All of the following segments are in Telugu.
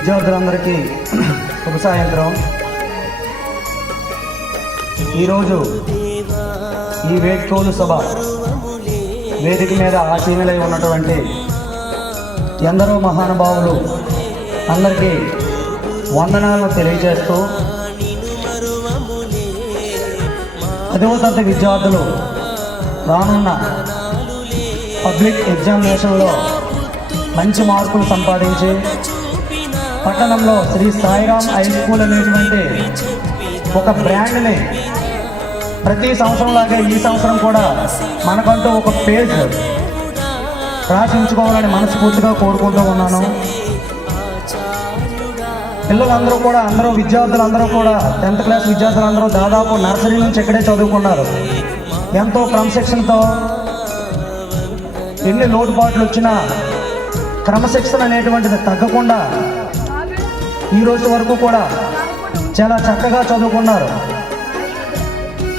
విద్యార్థులందరికీ శుభ సాయంత్రం. ఈరోజు ఈ వేడ్కోలు సభ వేదిక మీద ఆసీనులై ఉన్నటువంటి ఎందరో మహానుభావులు అందరికీ వందనాలను తెలియజేస్తూ 10వ తరగతి విద్యార్థులు రానున్న పబ్లిక్ ఎగ్జామినేషన్లో మంచి మార్కులు సంపాదించి పట్టణంలో శ్రీ సాయిరామ్ హై స్కూల్ అనేటువంటి ఒక బ్రాండ్ని ప్రతి సంవత్సరంలాగే ఈ సంవత్సరం కూడా మనకంటూ ఒక పేజ్ రాసించుకోవాలని మనస్ఫూర్తిగా కోరుకుంటూ ఉన్నాను. పిల్లలందరూ కూడా విద్యార్థులందరూ కూడా 10th క్లాస్ విద్యార్థులందరూ దాదాపు నర్సరీ నుంచి ఇక్కడే చదువుకున్నారు. ఎంతో క్రమశిక్షణతో ఎన్ని లోటుపాట్లు వచ్చినా క్రమశిక్షణ అనేటువంటిది తగ్గకుండా ఈ రోజు వరకు కూడా చాలా చక్కగా చదువుకున్నారు.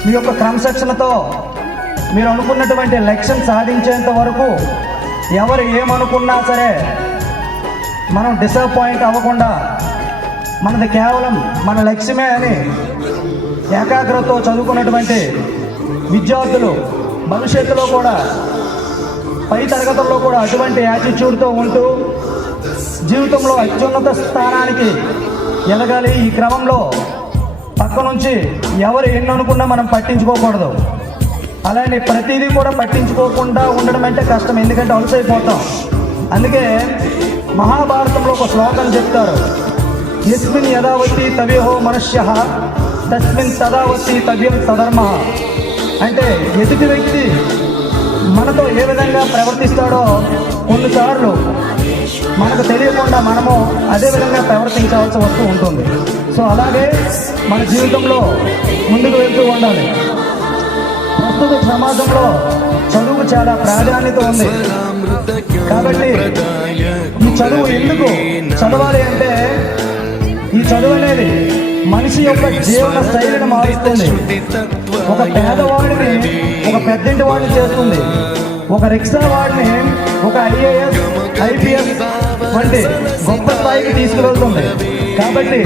మీ యొక్క క్రమశిక్షణతో మీరు అనుకున్నటువంటి లక్ష్యం సాధించేంత వరకు ఎవరు ఏమనుకున్నా సరే మనం డిసప్పాయింట్ అవ్వకుండా మనది కేవలం మన లక్ష్యమే అని ఏకాగ్రతతో చదువుకున్నటువంటి విద్యార్థులు భవిష్యత్తులో కూడా పై తరగతుల్లో కూడా అటువంటి యాటిట్యూడ్తో ఉంటూ జీవితంలో అత్యున్నత స్థానానికి ఎదగాలి. ఈ క్రమంలో పక్క నుంచి ఎవరు ఎన్ని అనుకున్నా మనం పట్టించుకోకూడదు. అలానే ప్రతిదీ కూడా పట్టించుకోకుండా ఉండడం అంటే కష్టం, ఎందుకంటే అలసైపోతాం. అందుకే మహాభారతంలో ఒక శ్లోకం చెప్తారు, యస్మిన్ యదావతి తవ్యహో మనుష్య తస్మిన్ తదావతి తవ్యం సధర్మ. అంటే ఎదుటి వ్యక్తి మనతో ఏ విధంగా ప్రవర్తిస్తాడో కొన్నిసార్లు మనకు తెలియకుండా మనము అదే విధంగా ప్రవర్తించవలసి వస్తూ ఉంటుంది. సో అలాగే మన జీవితంలో ముందుకు వెళ్తూ ఉండాలి. ప్రస్తుత సమాజంలో చదువు చాలా ప్రాధాన్యత ఉంది. కాబట్టి ఈ చదువు ఎందుకు చదవాలి అంటే, ఈ చదువు అనేది మనిషి యొక్క జీవన శైలిని మారుస్తుంది. ఒక పేదవాడిని ఒక పెద్దింటి వాడిని చేస్తుంది. ఒక రిక్షా వాడిని ఒక IAS IPS వంటి గొప్ప స్థాయికి తీసుకువెళ్తుంది. కాబట్టి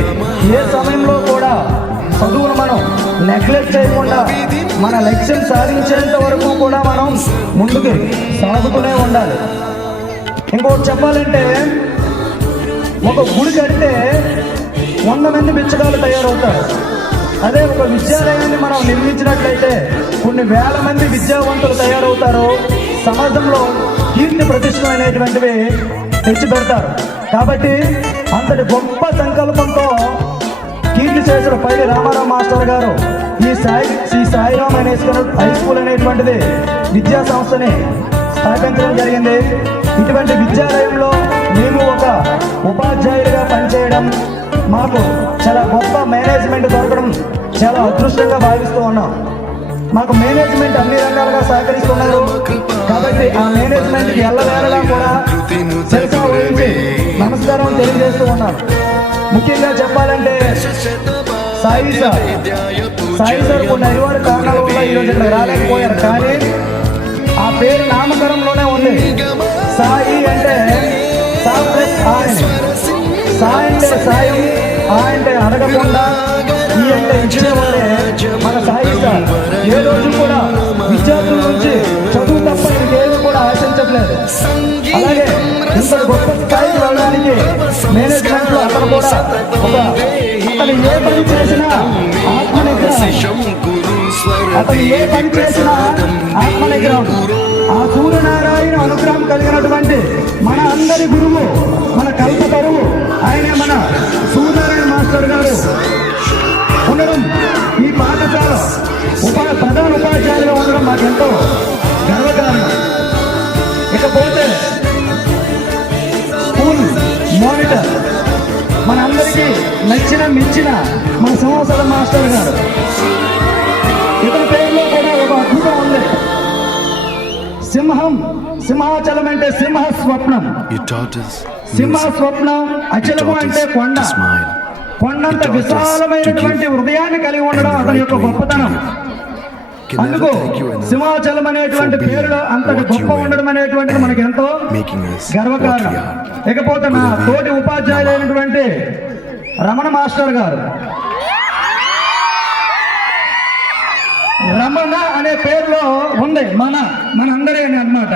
ఏ సమయంలో కూడా చదువును మనం నెగ్లెక్ట్ చేయకుండా మన లక్ష్యం సాధించేంత వరకు కూడా మనం ముందుకు సాగుతూనే ఉండాలి. ఇంకొకటి చెప్పాలంటే, ఒక గుడి కడితే 100 మంది బిచ్చగాళ్ళు తయారవుతారు. అదే ఒక విద్యాలయాన్ని మనం నిర్మించినట్లయితే కొన్ని వేల మంది విద్యావంతులు తయారవుతారు. సమాజంలో కీర్తి ప్రతిష్టలు అనేటువంటివి తెచ్చిపెడతారు. కాబట్టి అంతటి గొప్ప సంకల్పంతో కీర్తి చేసిన పైడి రామారావు మాస్టర్ గారు ఈ సాయిరామ్ హై స్కూల్ అనేటువంటిది విద్యా సంస్థని స్థాపించడం జరిగింది. ఇటువంటి విద్యాలయంలో మేము ఒక ఉపాధ్యాయులుగా పనిచేయడం, మాకు చాలా గొప్ప మేనేజ్మెంట్ దొరకడం చాలా అదృష్టంగా భావిస్తూ ఉన్నాం. మాకు మేనేజ్మెంట్ అన్ని రంగాలుగా సహకరిస్తున్నారు. కాబట్టి ఆ మేనేజ్మెంట్కి ఎల్లవేళలా కూడా శిరసా వహించి నమస్కారం తెలియజేస్తూ ఉన్నాను. ముఖ్యంగా చెప్పాలంటే సాయి సార్ కొన్ని అనివార్య కారణాల వల్ల ఈరోజు ఇక్కడ రాలేకపోయారు. కానీ ఆ పేరు నామకరణంలోనే ఉంది. సాయి అంటే సాయి అంటే సాయం, ఆ అంటే అడగకుండా, ఈ అంటే ఇచ్చేవాడే మన సాయి సార్. ఏ రోజు కూడా విద్యార్థుల నుంచి చదువు తప్ప ఇంకేది కూడా ఆశించట్లేదు. అలాగే ఇంత గొప్ప స్థాయికి వెళ్ళడానికి మేనేజ్మెంట్ లో అతను కూడా అతను ఏ పని చేసినా ఆత్మనిగ్రహం, ఆ సూర్యనారాయణ అనుగ్రహం కలిగినటువంటి మన అందరి గురువు, మన కల్పతరువు ఆయనే మన సూర్యనారాయణ మాస్టర్ గారు ఉండడం, ఈ పాఠశాల ప్రధాన ఉపాధ్యాయులుగా ఉండడం మాకెంతో గర్వకారణం. ఇకపోతే స్కూల్ మానిటర్ మనందరికీ నచ్చిన మెచ్చిన మన సంవత్సర మాస్టర్ గారు. ఇతని పేరులో కూడా ఒక అద్భుతం ఉంది. సింహాచలం అంటే సింహ స్వప్నం, సింహ స్వప్నం. అచలము అంటే కొండ, కొండంత విశాలమైనటువంటి హృదయాన్ని కలిగి ఉండడం అతని యొక్క గొప్పతనం. అందుకు సింహాచలం అనేటువంటి పేరులో అంతటి గొప్ప ఉండడం అనేటువంటిది మనకి ఎంతో గర్వకారణం. ఇకపోతే నా తోటి ఉపాధ్యాయులైనటువంటి రమణ మాస్టర్ గారు, రమణ అనే పేరులో ఉంది మన అందరి అన్నమాట.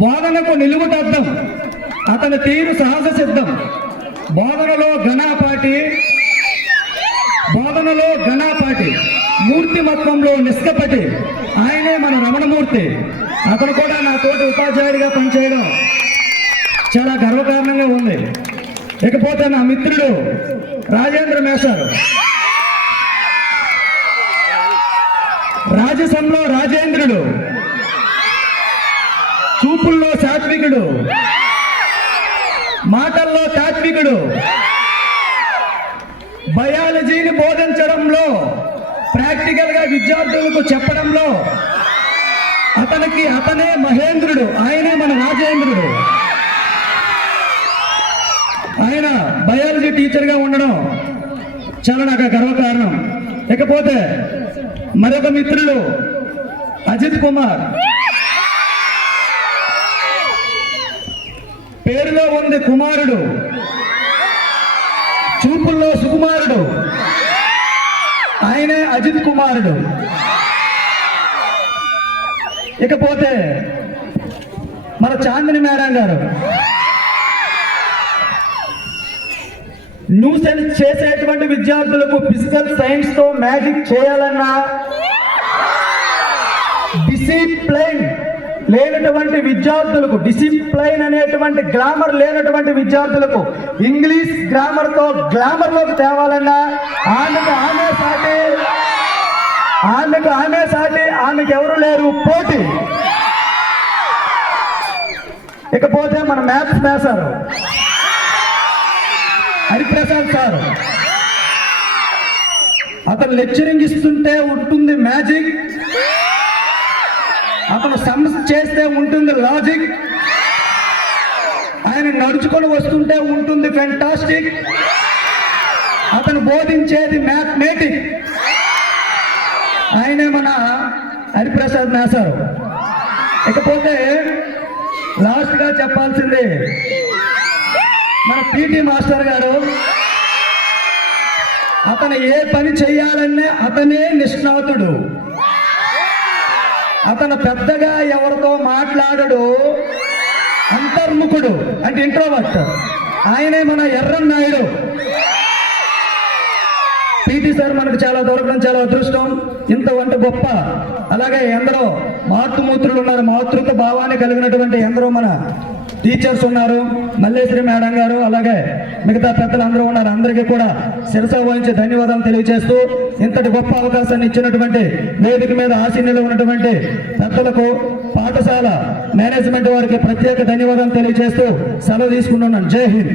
బోధనకు నిలువుటద్దం, అతని తీరు సహజ సిద్ధం, బోధనలో ఘనాపాటి, మూర్తిమత్వంలో నిష్కపటి. ఆయనే మన రమణమూర్తి. అతను కూడా నా తోటి ఉపాధ్యాయుడిగా పనిచేయడం చాలా గర్వకారణంగా ఉంది. ఇకపోతే నా మిత్రుడు రాజేంద్ర మేషారు, రాజసంలో రాజేంద్రుడు, చూపుల్లో సాత్వికుడు, మాటల్లో తాత్వికుడు, బయాలజీని బోధించడంలో, ప్రాక్టికల్ గా విద్యార్థులకు చెప్పడంలో అతనే మహేంద్రుడు. ఆయనే మన రాజేంద్రుడు. ఆయన బయాలజీ టీచర్ గా ఉండడం చాలా నాకు గర్వకారణం. ఇకపోతే మరొక మిత్రుడు అజిత్ కుమార్, పేరులో ఉంది కుమారుడు, చూపుల్లో సుకుమారుడు, ఆయనే అజిత్ కుమారుడు. ఇకపోతే మన చాందిని మేడం గారు, న్యూసెన్స్ చేసేటువంటి విద్యార్థులకు ఫిజికల్ సైన్స్ తో మ్యాజిక్ చేయాలన్నా, డిసిప్లైన్ లేనటువంటి విద్యార్థులకు, డిసిప్లైన్ అనేటువంటి గ్లామర్ లేనటువంటి విద్యార్థులకు ఇంగ్లీష్ గ్రామర్ తో గ్లామర్ లోకి తేవాలన్నా ఆమెకు ఆమె సాటి ఆమెకు ఎవరు లేరు, పోటీ. ఇకపోతే మన మ్యాథ్స్ మేసారు హరిప్రసాద్ సార్, అతను లెక్చరింగ్ ఇస్తుంటే ఉంటుంది మ్యాజిక్, అతను సమ్స్ చేస్తే ఉంటుంది లాజిక్, ఆయన నడుచుకొని వస్తుంటే ఉంటుంది ఫెంటాస్టిక్, అతను బోధించేది మ్యాథమెటిక్. ఆయనే మన హరిప్రసాద్ మేసారు. ఇకపోతే లాస్ట్ గా చెప్పాల్సింది మన పీటీ మాస్టర్ గారు. అతను ఏ పని చేయాలన్నా అతనే నిష్ణాతుడు. అతను పెద్దగా ఎవరితో మాట్లాడడు, అంతర్ముఖుడు అంటే ఇంట్రోవర్ట్. ఆయనే మన ఎర్రన్నాయుడు. పీటీ సార్ మనకు చాలా దొరకడం చాలా అదృష్టం. ఇంత వంట గొప్ప, అలాగే ఎందరో మాతృమూర్తులు ఉన్నారు, మాతృత్వ భావాన్ని కలిగినటువంటి ఎందరో మన టీచర్స్ ఉన్నారు, మల్లేశ్వరి మేడం గారు, అలాగే మిగతా పెద్దలు అందరూ ఉన్నారు. అందరికీ కూడా శిరస వహించి ధన్యవాదాలు తెలియజేస్తూ, ఇంతటి గొప్ప అవకాశాన్ని ఇచ్చినటువంటి వేదిక మీద ఆసీనులు ఉన్నటువంటి పెద్దలకు, పాఠశాల మేనేజ్మెంట్ వారికి ప్రత్యేక ధన్యవాదాలు తెలియజేస్తూ సెలవు తీసుకుంటున్నాను. జై హింద్.